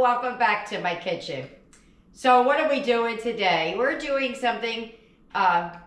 Hello, welcome back to my kitchen. So what are we doing today? We're doing something, I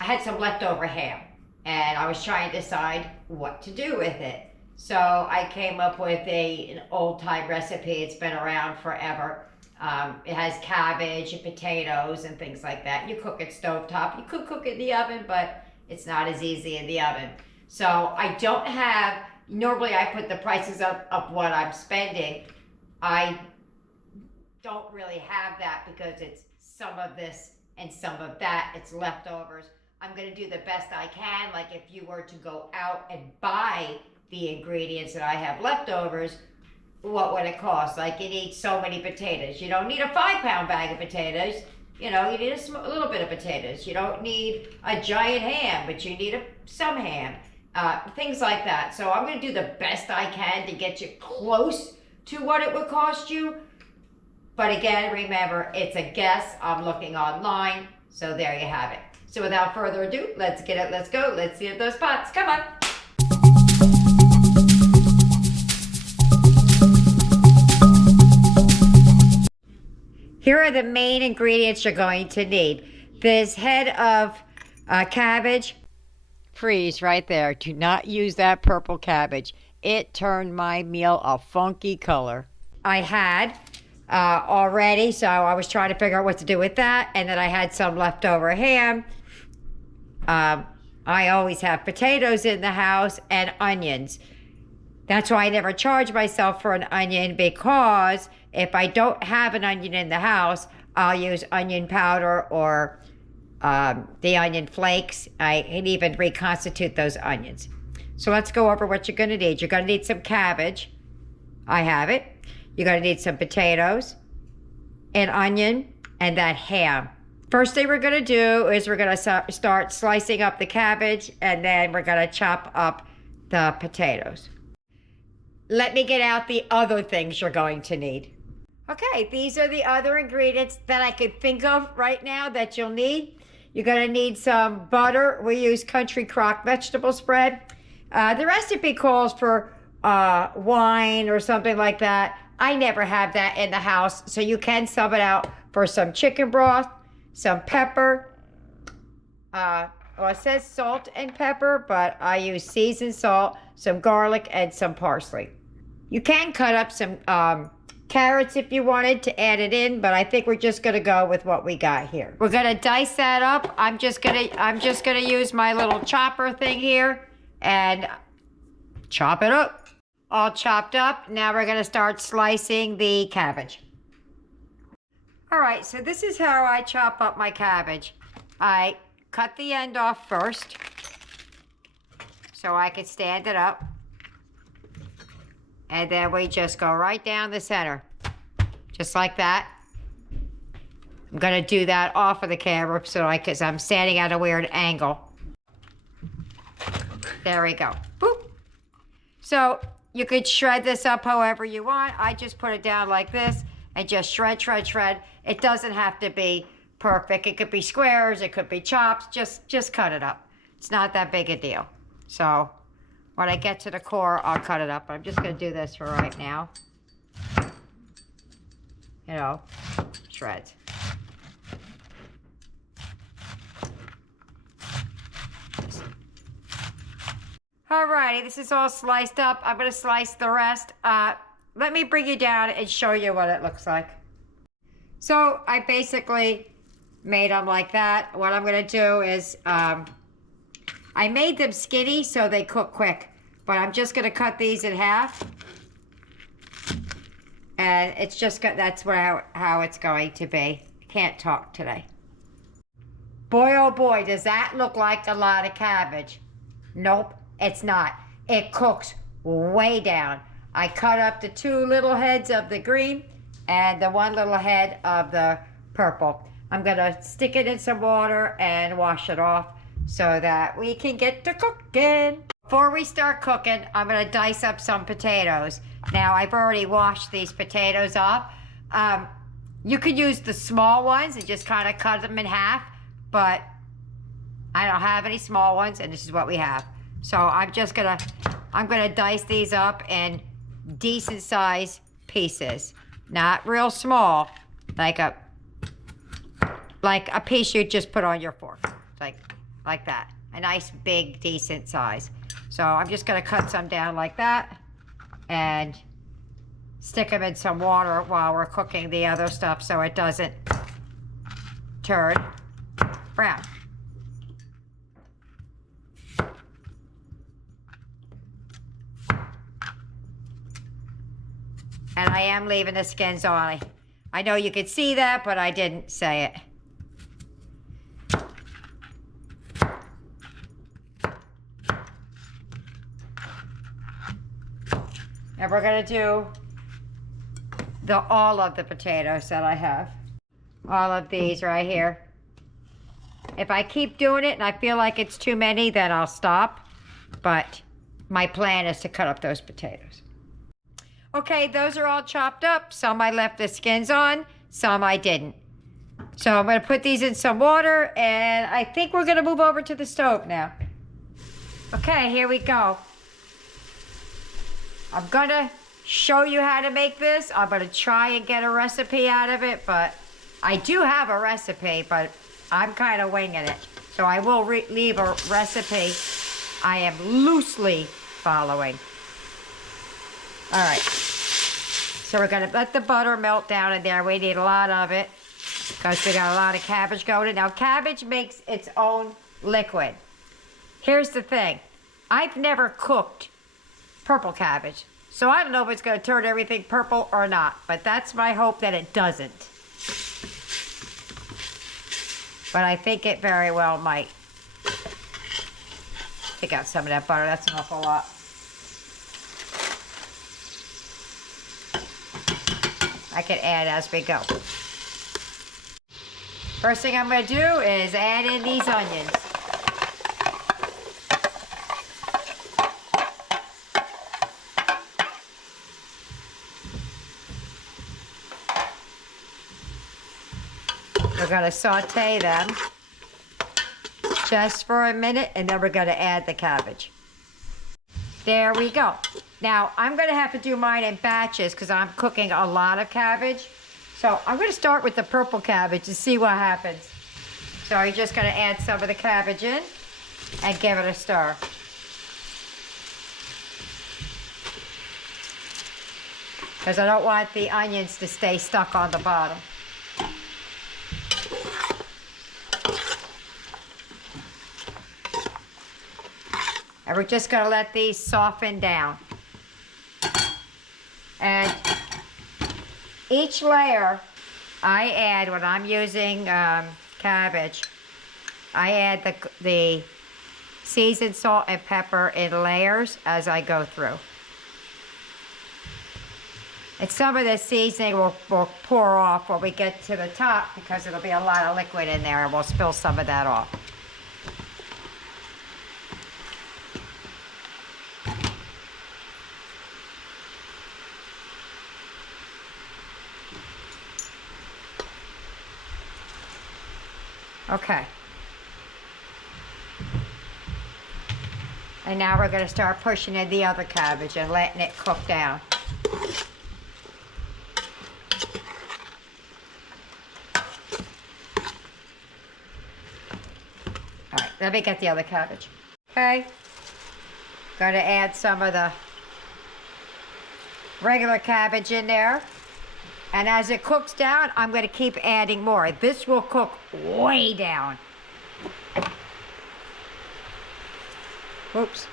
had some leftover ham and I was trying to decide what to do with it. So I came up with an old-time recipe. It's been around forever. It has cabbage and potatoes and things like that. You cook it stovetop. You could cook it in the oven, but it's not as easy in the oven. So I don't have, normally I put the prices up of what I'm spending. I don't really have that because it's some of this and some of that. It's leftovers. I'm going to do the best I can. Like if you were to go out and buy the ingredients that I have leftovers, what would it cost? Like you need so many potatoes. You don't need a 5-pound bag of potatoes. You know, you need a little bit of potatoes. You don't need a giant ham, but you need some ham. Things like that. So I'm going to do the best I can to get you close to what it would cost you. But again, remember, it's a guess. I'm looking online. So there you have it. So without further ado, let's get it. Let's go. Let's see those pots. Come on. Here are the main ingredients you're going to need. This head of cabbage. Freeze right there. Do not use that purple cabbage. It turned my meal a funky color. I had already, so I was trying to figure out what to do with that. And then I had some leftover ham. I always have potatoes in the house and onions. That's why I never charge myself for an onion, because if I don't have an onion in the house, I'll use onion powder or the onion flakes. I can even reconstitute those onions. So let's go over what you're going to need. You're going to need some cabbage. I have it. You're going to need some potatoes, an onion, and that ham. First thing we're going to do is we're going to start slicing up the cabbage, and then we're going to chop up the potatoes. Let me get out the other things you're going to need. Okay, these are the other ingredients that I could think of right now that you'll need. You're going to need some butter. We use Country Crock vegetable spread. The recipe calls for wine or something like that. I never have that in the house, so you can sub it out for some chicken broth, some pepper. Well, it says salt and pepper, but I use seasoned salt, some garlic, and some parsley. You can cut up some carrots if you wanted to add it in, but I think we're just gonna go with what we got here. We're gonna dice that up. I'm just gonna use my little chopper thing here and chop it up. All chopped up. Now we're gonna start slicing the cabbage. All right, so this is how I chop up my cabbage. I cut the end off first so I can stand it up. And then we just go right down the center, just like that. I'm gonna do that off of the camera because I'm standing at a weird angle. There we go. Boop. So you could shred this up however you want. I just put it down like this and just shred, shred, shred. It doesn't have to be perfect. It could be squares, it could be chops. Just cut it up. It's not that big a deal. So when I get to the core, I'll cut it up. I'm just going to do this for right now. You know, shreds. Alrighty, this is all sliced up. I'm going to slice the rest. Let me bring you down and show you what it looks like. So I basically made them like that. What I'm going to do is I made them skinny so they cook quick, but I'm just going to cut these in half. And it's just, that's how it's going to be. Can't talk today. Boy, oh boy, does that look like a lot of cabbage. Nope, it's not. It cooks way down. I cut up the 2 little heads of the green and the 1 little head of the purple. I'm going to stick it in some water and wash it off so that we can get to cooking. Before we start cooking, I'm going to dice up some potatoes. Now, I've already washed these potatoes off. You could use the small ones and just kind of cut them in half, but I don't have any small ones, and this is what we have. So I'm gonna dice these up in decent size pieces. Not real small, like a piece you just put on your fork, like that. A nice, big, decent size. So I'm just gonna cut some down like that and stick them in some water while we're cooking the other stuff so it doesn't turn brown. And I am leaving the skins on. I know you could see that, but I didn't say it. And we're gonna do all of the potatoes that I have. All of these right here. If I keep doing it and I feel like it's too many, then I'll stop. But my plan is to cut up those potatoes. Okay, those are all chopped up. Some I left the skins on, some I didn't. So I'm gonna put these in some water, and I think we're gonna move over to the stove now. Okay, here we go. I'm gonna show you how to make this. I'm gonna try and get a recipe out of it, but I do have a recipe, but I'm kind of winging it. So I will leave a recipe I am loosely following. All right, so we're gonna let the butter melt down in there. We need a lot of it because we got a lot of cabbage going in. Now, cabbage makes its own liquid. Here's the thing. I've never cooked purple cabbage, so I don't know if it's gonna turn everything purple or not, but that's my hope that it doesn't. But I think it very well might. Take out some of that butter, that's an awful lot. I can add as we go. First thing I'm gonna do is add in these onions. We're gonna saute them just for a minute, and then we're gonna add the cabbage. There we go. Now, I'm gonna have to do mine in batches because I'm cooking a lot of cabbage. So I'm gonna start with the purple cabbage and see what happens. So you're just gonna add some of the cabbage in and give it a stir. Because I don't want the onions to stay stuck on the bottom. And we're just gonna let these soften down. And each layer I add, when I'm using cabbage, I add the seasoned salt and pepper in layers as I go through. And some of the seasoning will pour off when we get to the top because it'll be a lot of liquid in there and we'll spill some of that off. Okay. And now we're going to start pushing in the other cabbage and letting it cook down. All right, let me get the other cabbage. Okay. Going to add some of the regular cabbage in there. And as it cooks down, I'm going to keep adding more. This will cook way down. Oops.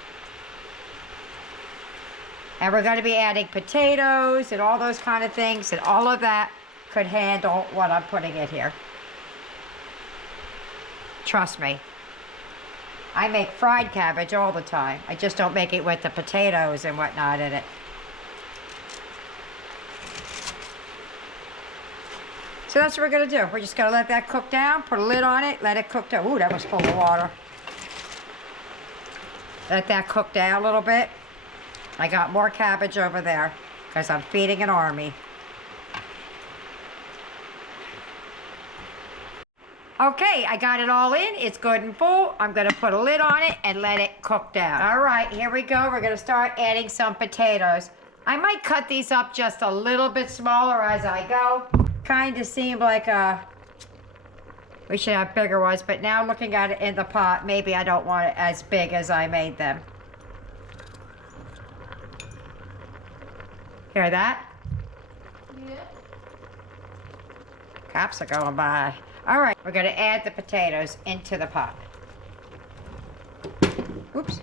And we're going to be adding potatoes and all those kind of things, and all of that could handle what I'm putting in here. Trust me. I make fried cabbage all the time. I just don't make it with the potatoes and whatnot in it. So that's what we're gonna do. We're just gonna let that cook down, put a lid on it, let it cook down. Ooh, that was full of water. Let that cook down a little bit. I got more cabbage over there because I'm feeding an army. Okay, I got it all in. It's good and full. I'm gonna put a lid on it and let it cook down. All right, here we go. We're gonna start adding some potatoes. I might cut these up just a little bit smaller as I go. Kind of seemed like we should have bigger ones, but now looking at it in the pot, maybe I don't want it as big as I made them. Hear that? Yeah. Cops are going by. All right, we're gonna add the potatoes into the pot. Oops.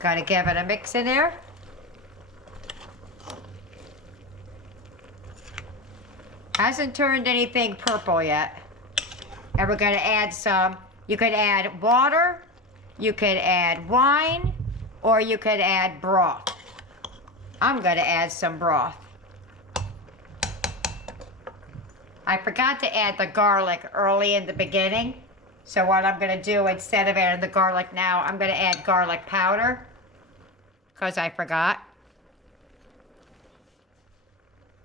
Gotta give it a mix in there. Hasn't turned anything purple yet. And we're gonna add some, you could add water, you could add wine, or you could add broth. I'm gonna add some broth. I forgot to add the garlic early in the beginning. So what I'm gonna do, instead of adding the garlic now, I'm gonna add garlic powder, because I forgot.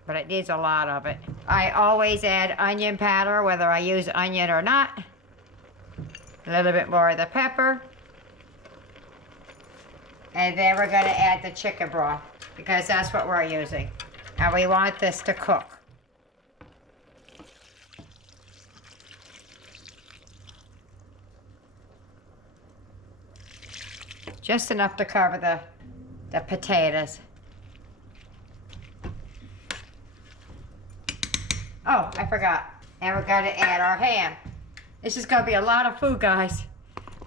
But it needs a lot of it. I always add onion powder, whether I use onion or not. A little bit more of the pepper. And then we're gonna add the chicken broth, because that's what we're using. And we want this to cook. Just enough to cover the potatoes. Oh, I forgot. And we're gonna add our ham. This is gonna be a lot of food, guys.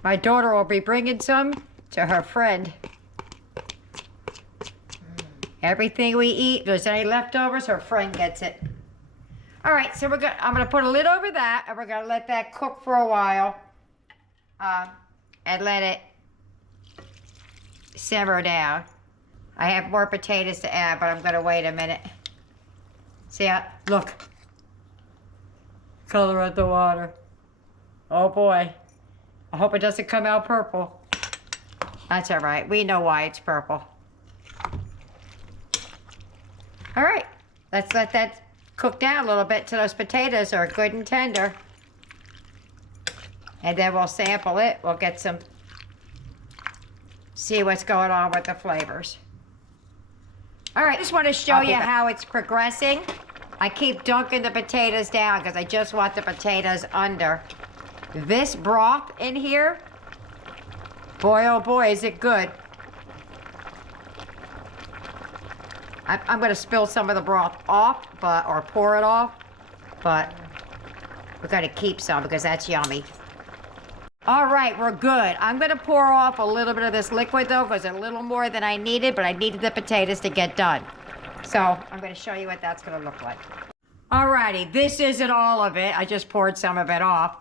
My daughter will be bringing some to her friend. Everything we eat, if there's any leftovers, her friend gets it. All right, so I'm gonna put a lid over that, and we're gonna let that cook for a while, and let it simmer down. I have more potatoes to add, but I'm gonna wait a minute. See, look. Color of the water. Oh boy. I hope it doesn't come out purple. That's all right. We know why it's purple. All right. Let's let that cook down a little bit till those potatoes are good and tender. And then we'll sample it. We'll get some, see what's going on with the flavors. All right, I just want to show you how it's progressing. I keep dunking the potatoes down because I just want the potatoes under. This broth in here, boy oh boy, is it good. I'm going to spill some of the broth off, or pour it off, but we're going to keep some because that's yummy. All right, we're good. I'm going to pour off a little bit of this liquid though, because it's a little more than I needed, but I needed the potatoes to get done. So I'm going to show you what that's going to look like. Alrighty, this isn't all of it. I just poured some of it off.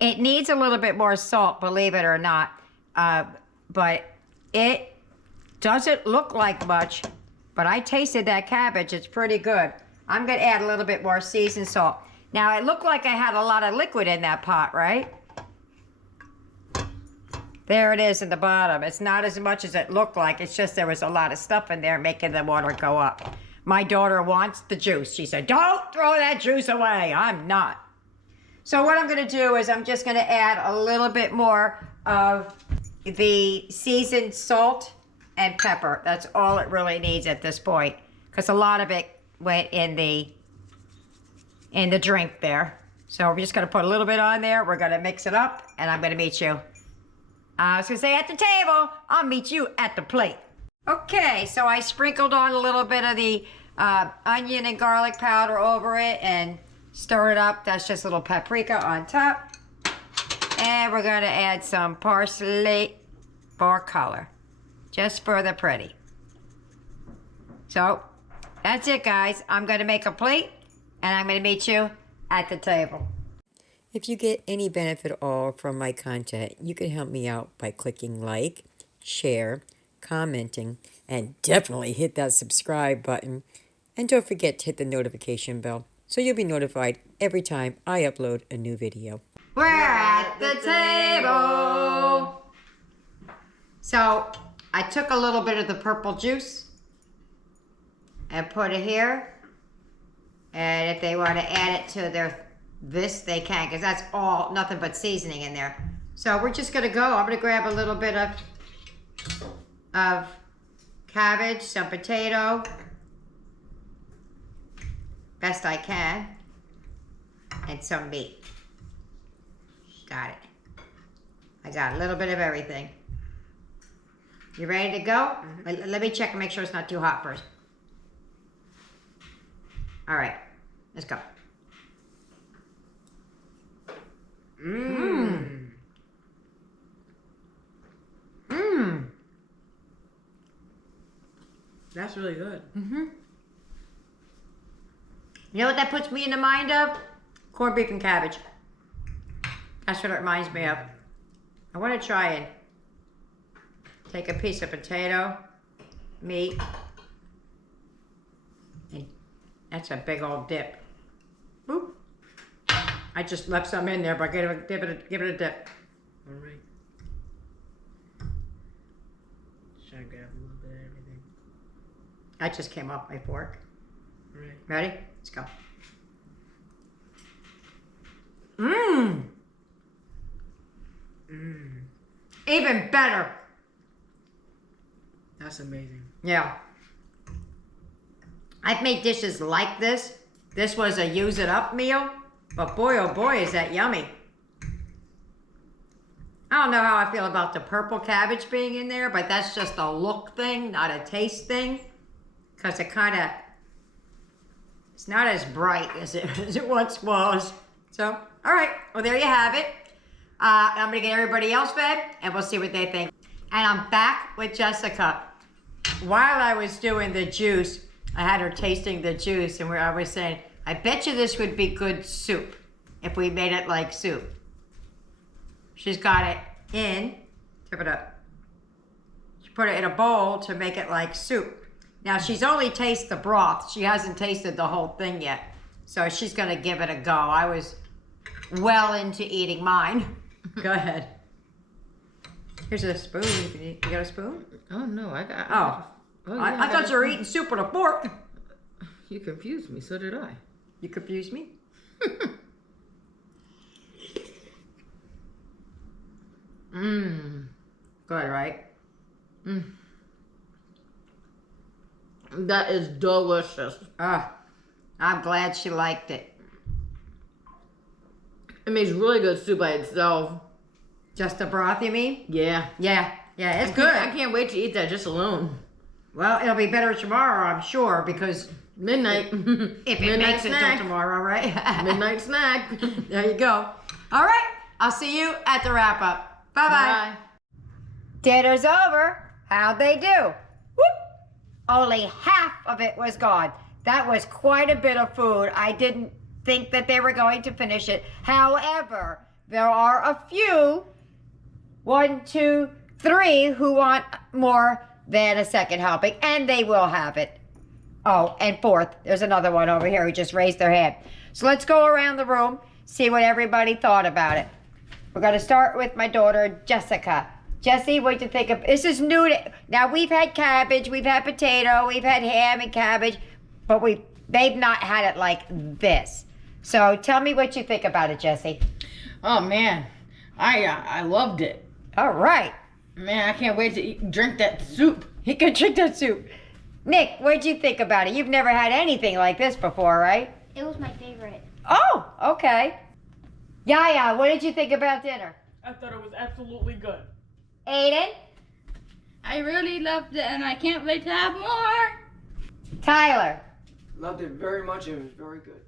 It needs a little bit more salt, believe it or not. But it doesn't look like much, but I tasted that cabbage. It's pretty good. I'm going to add a little bit more seasoned salt. Now, it looked like I had a lot of liquid in that pot, right? There it is in the bottom. It's not as much as it looked like. It's just there was a lot of stuff in there making the water go up. My daughter wants the juice. She said, don't throw that juice away. I'm not. So what I'm going to do is I'm just going to add a little bit more of the seasoned salt and pepper. That's all it really needs at this point, because a lot of it went in the drink there. So we're just going to put a little bit on there. We're going to mix it up, and I'm going to meet you. I was going to say at the table. I'll meet you at the plate. Okay, so I sprinkled on a little bit of the onion and garlic powder over it and stir it up. That's just a little paprika on top. And we're going to add some parsley for color, just for the pretty. So that's it, guys. I'm going to make a plate, and I'm going to meet you at the table. If you get any benefit at all from my content, you can help me out by clicking like, share, commenting, and definitely hit that subscribe button. And don't forget to hit the notification bell so you'll be notified every time I upload a new video. We're at the table. So I took a little bit of the purple juice and put it here. And if they want to add it to their this, they can, because that's all, nothing but seasoning in there. So we're just gonna go. I'm gonna grab a little bit of cabbage, some potato, best I can, and some meat. Got it. I got a little bit of everything. You ready to go? Let me check and make sure it's not too hot first. All right, let's go. Mmm. Mmm. That's really good. Mm-hmm. You know what that puts me in the mind of? Corned beef and cabbage. That's what it reminds me of. I want to try and take a piece of potato, meat, and that's a big old dip. Boop. I just left some in there, but give it a dip. All right. Should I grab a little bit of everything? That just came off my fork. All right. Ready? Let's go. Mmm. Mmm. Even better. That's amazing. Yeah. I've made dishes like this. This was a use it up meal, but boy, oh boy, is that yummy. I don't know how I feel about the purple cabbage being in there, but that's just a look thing, not a taste thing. Because it kind of, it's not as bright as it once was. So, all right, well, there you have it. I'm going to get everybody else fed, and we'll see what they think. And I'm back with Jessica. While I was doing the juice, I had her tasting the juice, and I was saying, I bet you this would be good soup if we made it like soup. She's got it in, tip it up. She put it in a bowl to make it like soup. Now, she's only tasted the broth. She hasn't tasted the whole thing yet. So she's going to give it a go. I was well into eating mine. Go ahead. Here's a spoon. You got a spoon? Oh no, I got. Oh, yeah, I thought you were eating soup with a fork. You confused me. So did I. You confused me? Mmm. Good, right? Mm. That is delicious. I'm glad she liked it. It makes really good soup by itself. Just the broth, you mean? Yeah. Yeah, it's good. I can't wait to eat that just alone. Well, it'll be better tomorrow, I'm sure, because Midnight. if it makes it till tomorrow, right? Midnight snack. There you go. All right, I'll see you at the wrap up. Bye-bye. Bye. Dinner's over. How'd they do? Whoop! Only half of it was gone. That was quite a bit of food. I didn't think that they were going to finish it. However, there are a few, 1, 2, 3, who want more than a second helping, and they will have it. Oh, and fourth, there's another one over here who just raised their hand. So let's go around the room, see what everybody thought about it. We're going to start with my daughter, Jessica. Jessie, what'd you think of, this is new to, now we've had cabbage, we've had potato, we've had ham and cabbage, but they've not had it like this. So tell me what you think about it, Jessie. Oh man, I loved it. All right. Man, I can't wait to drink that soup. You can drink that soup. Nick, what'd you think about it? You've never had anything like this before, right? It was my favorite. Oh, okay. Yaya, what did you think about dinner? I thought it was absolutely good. Aiden? I really loved it and I can't wait to have more. Tyler? Loved it very much. It was very good.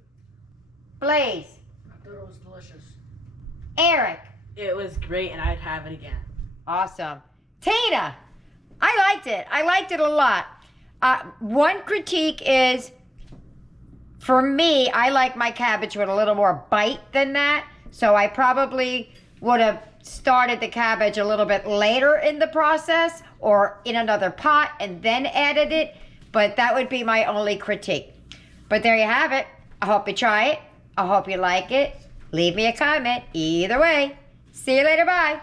Blaze? I thought it was delicious. Eric? It was great and I'd have it again. Awesome. Tina? I liked it. I liked it a lot. One critique is, for me, I like my cabbage with a little more bite than that. So I probably would have started the cabbage a little bit later in the process or in another pot and then added it. But that would be my only critique. But there you have it. I hope you try it. I hope you like it. Leave me a comment. Either way. See you later. Bye.